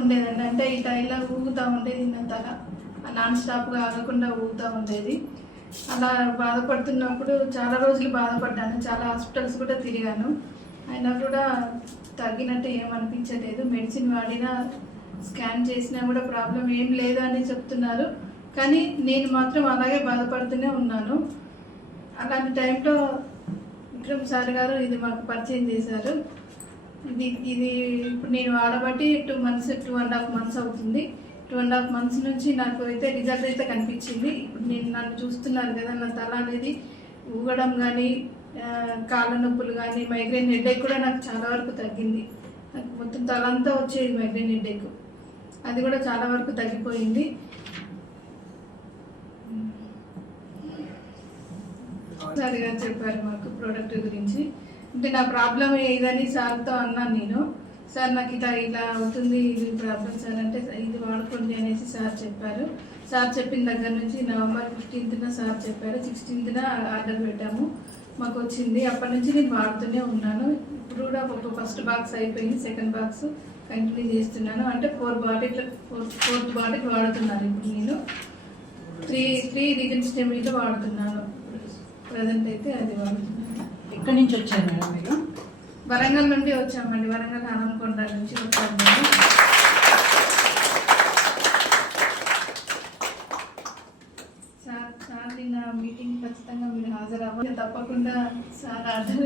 ఉండేదండి. అంటే ఇట్లా ఇలా ఊగుతూ ఉండేది నా తల, నాన్ స్టాప్గా ఆగకుండా ఊగుతూ ఉండేది. అలా బాధపడుతున్నప్పుడు చాలా రోజులు బాధపడ్డాను, చాలా హాస్పిటల్స్ కూడా తిరిగాను. అయినా కూడా తగ్గినట్టు ఏమనిపించలేదు. మెడిసిన్ వాడినా, స్కాన్ చేసినా కూడా ప్రాబ్లం ఏం లేదు అని చెప్తున్నారు. కానీ నేను మాత్రం అలాగే బాధపడుతూనే ఉన్నాను. అలాంటి టైంలో విక్రమ్ సార్ గారు ఇది మాకు పరిచయం చేశారు. ఇది ఇప్పుడు నేను వాడబట్టి 2.5 months అవుతుంది. 2.5 months నుంచి నాకు అయితే రిజల్ట్ అయితే కనిపించింది. ఇప్పుడు నన్ను చూస్తున్నారు కదా, నా తల అనేది ఊగడం కానీ, కాళ్ళ నొప్పులు కానీ, మైగ్రేన్ హెడేక్ కూడా నాకు చాలా వరకు తగ్గింది. నాకు మొత్తం తలంతా వచ్చేది మైగ్రేన్ హెడేక్, అది కూడా చాలా వరకు తగ్గిపోయింది. సార్ గారు చెప్పారు మాకు ప్రోడక్ట్ గురించి. అంటే నా ప్రాబ్లం ఏదని సార్తో అన్నాను నేను. సార్ నాకు ఇలా అవుతుంది, ఇది ప్రాబ్లం సార్ అంటే ఇది వాడుకోండి అనేసి సార్ చెప్పారు. సార్ చెప్పిన దగ్గర నుంచి November 15th సార్ చెప్పారు, 16th ఆర్డర్ పెట్టాము, మాకు వచ్చింది. అప్పటి నుంచి నేను వాడుతూనే ఉన్నాను. ఇప్పుడు కూడా ఒక ఫస్ట్ బాక్స్ అయిపోయింది, సెకండ్ బాక్స్ కంటిన్యూ చేస్తున్నాను. అంటే 4th బాటిల్ వాడుతున్నాను. ఇప్పుడు నేను 3 రీజన్స్ టెమిలో వాడుతున్నాను. ప్రజెంట్ అయితే అది వాడుతున్నాను. ఎక్కడి నుంచి వచ్చారు మేడం మీరు? వరంగల్ నుండి వచ్చామండి, వరంగల్ హనంకొండ నుంచి వచ్చాము మేము. సార్ నిన్న మీటింగ్ ఖచ్చితంగా మీరు హాజరవ్వాలి, తప్పకుండా సార్ ఆర్డర్